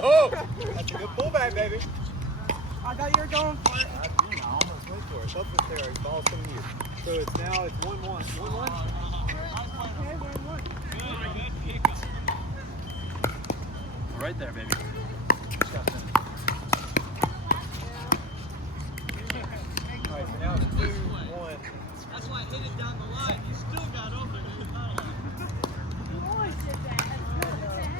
That's a good pullback, baby. I thought you were going for it. I almost went for it. Up with Terry. Ball's coming to you. So it's now 1-1. 1-1? Okay, 1-1. Good pickup. Right there, baby. All right, so now it's 2-1. That's why I hit it down the line. You still got over it. You always did that. What the heck?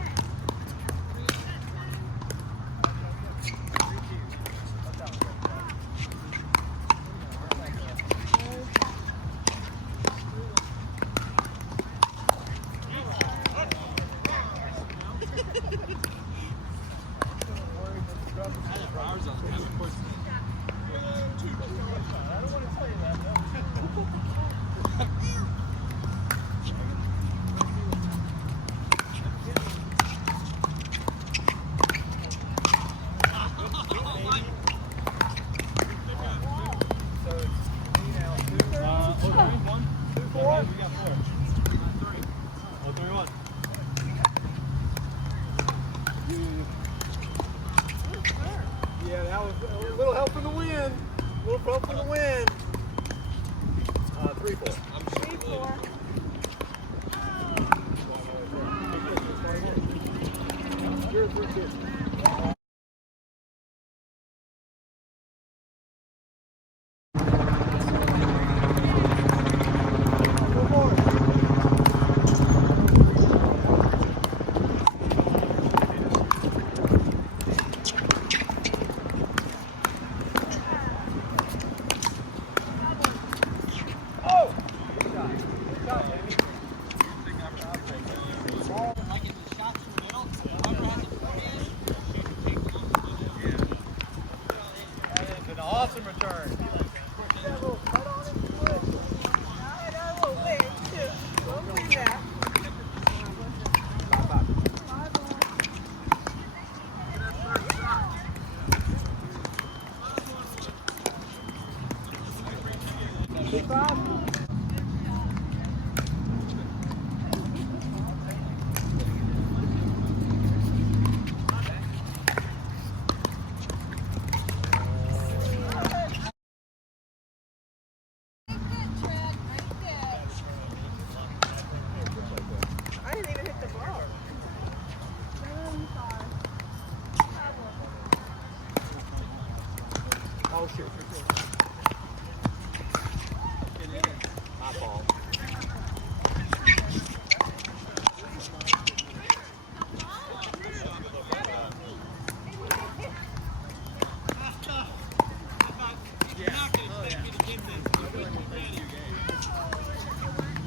Yeah, that was a little help from the wind. A little help from the wind. 3-4. 3-4. You're 3-2. Awesome return. I didn't even hit the ball. Oh, shit. My ball.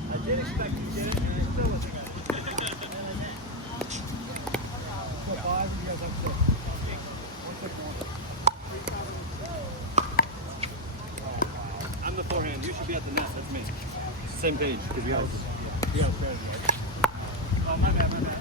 I did expect you to get it, and it still wasn't going to. So 5, you guys have 6. 1-6-1. I'm the forehand. You should be at the net. That's me. Same page. Because you guys. Oh, my bad, my bad.